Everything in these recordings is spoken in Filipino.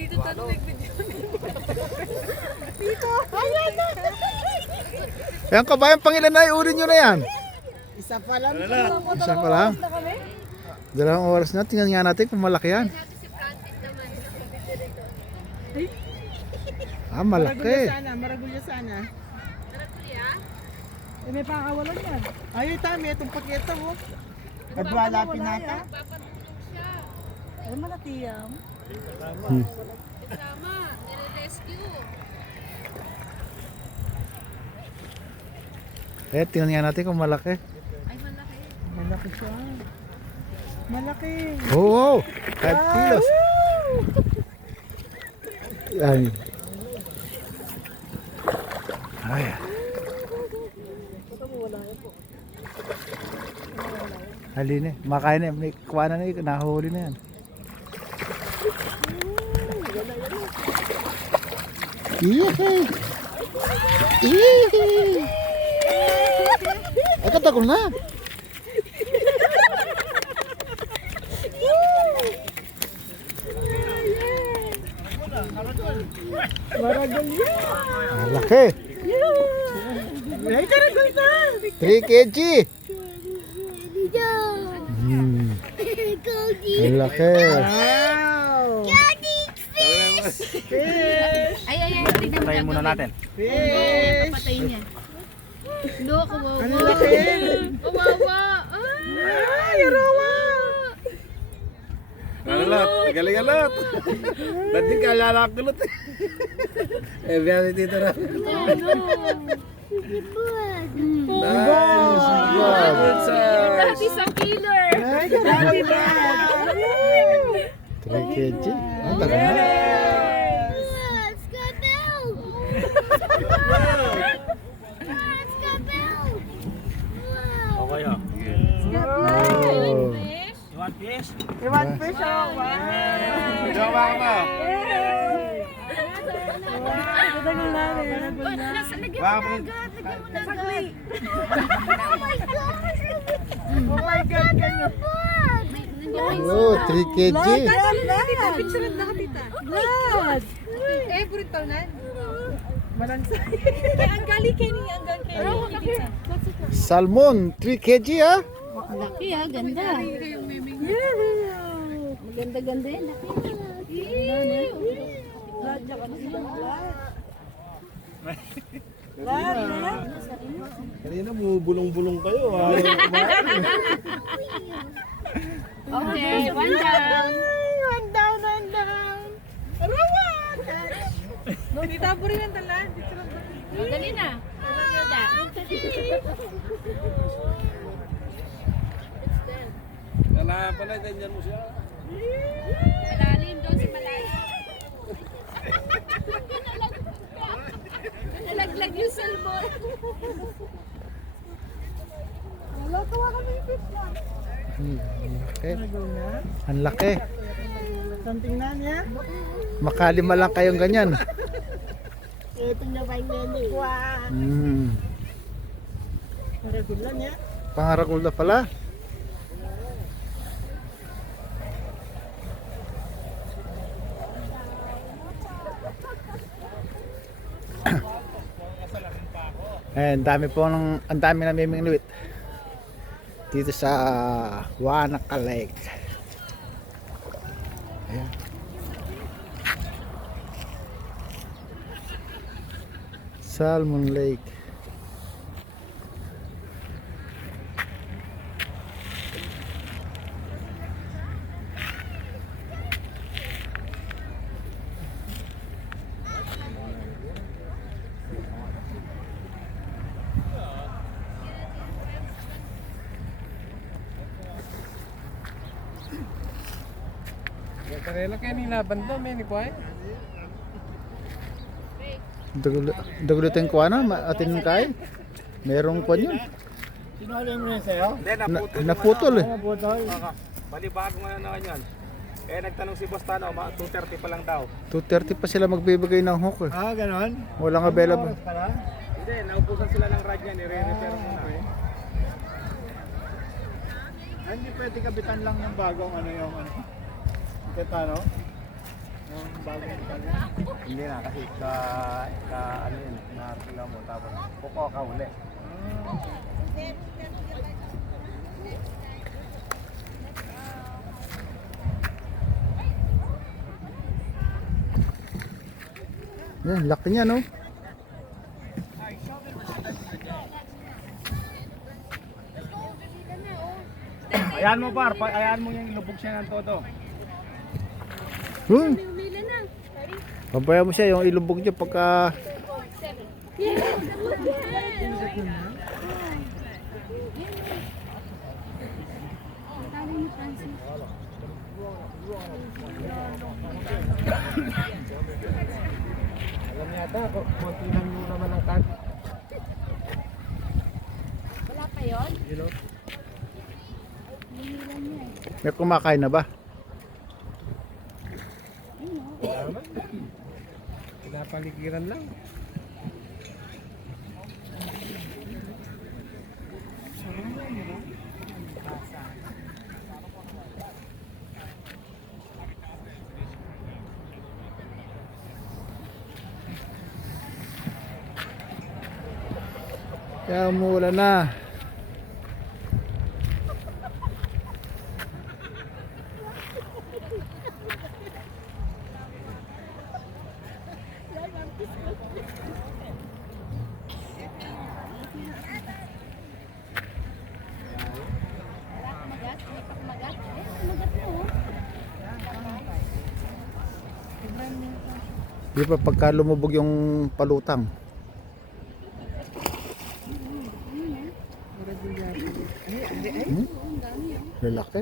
Dito tanong nag-video. Dito. Yan kabayan, pangilan na iurin nyo na yan. Isa pa lang. Isa pa lang. Dalawang oras na, tingnan nga natin kung malaki yan. Ah, malaki. Maragulya sana. Eh, may pakawalan yan. Ay, tami, itong paketa mo. At wala pinata. Ay, malatiyam. Kasama, nire-rescue. Eh, tingnan nga natin kung malaki. Ay, malaki. Malaki siya. Malaki. Oo, 5 kilos. Yan. Ay. Halin eh, makain eh, may kuha na nahuli na yan. Yehey! Yehey! Ay, katagol na! Maragulya. Malaki! Ay, karagul na. 3 kg! Malaki! Wow. Fish. Ay, tignan mo. Patayin muna natin. Fish. Patayin niya. Lo, kawawa. Ang laki. Kawawa. Ay, arawa. Alat, galing-alat. Ba't di ka lalakulot eh? Eh, biya si Tito na. Nice! Good size! That is a killer. Ay, karagul na. 3 kg? Ang tagal na. Let's go down. Let's go down. Okay ah. Oh. You want fish? You want fish? Oh, wow. Jowa mo. Karagul na. Karagul Oh, na. nasa lagyan Wow, mo na agad. Lagyan mo na agad. Oh my God, ganyan. Oh, 3 kg. Picture na ka, tita. Blood. Eh, burito na. Malansay. Ang gali kini, ang gali kini. Salmon, 3 kg ha? Laki ah, ganda. Maganda-ganda yan. Blood, yan ka na sila. Blood. Blood. Kanina bumubulong-bulong kayo ah. Okay, one down. One down, one down. Arawa. Tita, buri ng talan. Dali na. Kailangan pala, ganyan mo siya. Malalim doon si malalim. Nalaglag yung salmon. Wala, tawa kami yung fish na. Okay. Karagul na. Ang laki. Something na niya. Makalima lang kayong ganyan. Ito niya pa yung nene. Wow. Karagul na niya. Pangaragol na pala. Ang dami na mimingluit dito sa Wanaka Lake. Ayan. Salmon Lake. Karela kayo nilaban to, may ni Kuwai. Dagulit yung kuha na, atin kay. Merong kuha yun. Sinuli mo rin sa'yo? Hindi, naputol. Naputol eh. Naputol. Bali bago nga na yan. Eh, nagtanong si Boss Tano, 2:30 pa lang daw. 2:30 pa sila magbibigay ng hook eh. Ah, ganon? Walang available. Oras pala? Hindi, naubusan sila ng rad niya, nire-repair muna. Hindi pwede kapitan lang yung bagong ano yung ano. Kita no? Yung Hindi na kasi ano yun, nakakila mo tapos kuko ka uli. Yan, laki niya no. Ayan mo par, ayan mo yung ilubog siya ng todo. Umila na. Pabayaan mo siya yung ilubog niya pagka Alam yata, konti lang yung naman ang cut. Wala pa yun? may kumakain na ba? Pinapaligiran lang. Kaya umuulan na. Magat? May pakmagat? Magat mo. Di pa pagka lumubog yung palutang. Lalaki.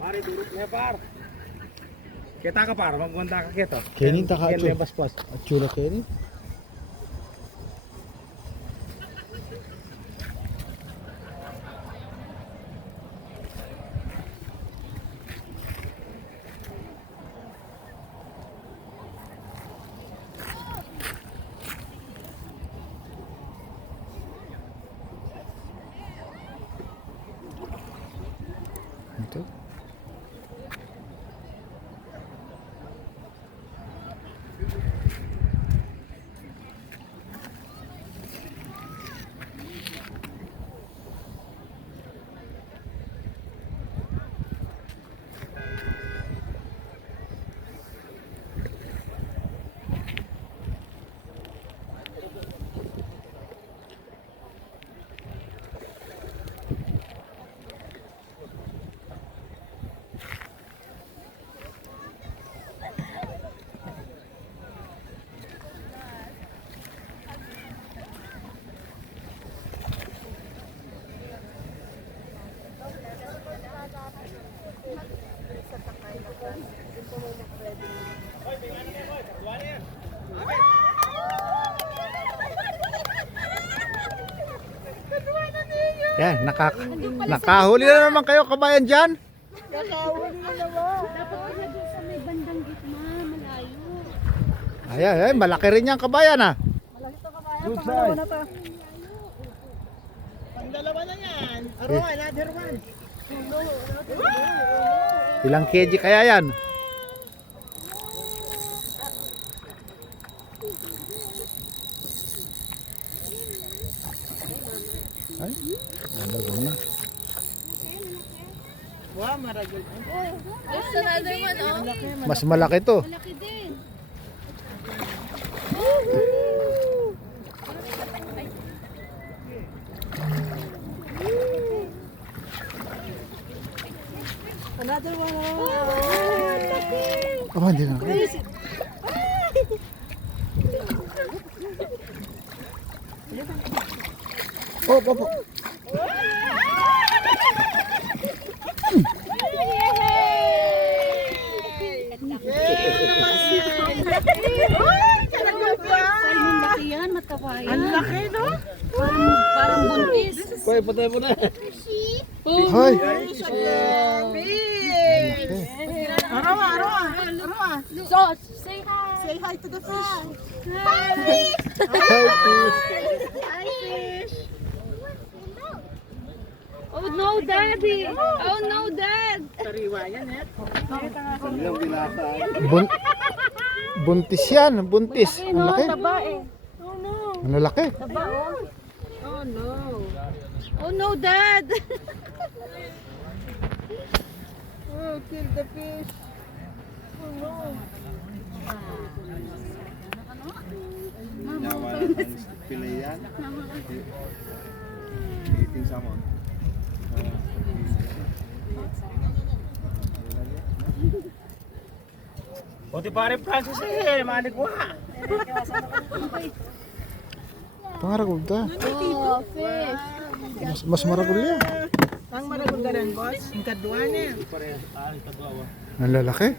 Pare, durot niya par. Kita ka par, magwanda ka kito. Kenin taka Yan, acho. may baspas. Achula kenin. Ito. Yan, nakahuli na naman kayo kabayan dyan. Nakahuli na naman. Dapat ilagay sa may bandang gitna, malayo. Ayan, ay, malaki rin yan kabayan ah. Good size. Pangdalawa na yan. Aro, another one. Ilang kg kaya yan? Ay, nalago na. Wow, maragol. There's another one, oh. Mas malaki to. Malaki din. Another one. Oh, hindi na. Oh, oh, oh. Salmon laki yan, matawayan. Ang laki, no? Parang buntis. Koy, patay mo na. Hoy. Aro, aro. So, say hi. Say hi to the fish. Hi, fish. Hi, fish. Oh no, Daddy! Oh no, Dad! Yung binata. Buntis yan, buntis. Ang laki. Taba eh. Ang lalaki. Taba oh. Oh no. Oh no, Dad! Oh, kill the fish. Nyawa ng pilay yan. Eating salmon. Buti pare Francis eh, manik ko ha. Pangaragod ta. Oh, fish. Mas maragol yan. Ang maragundaran boss, ang kadwa niya. Ang lalaki.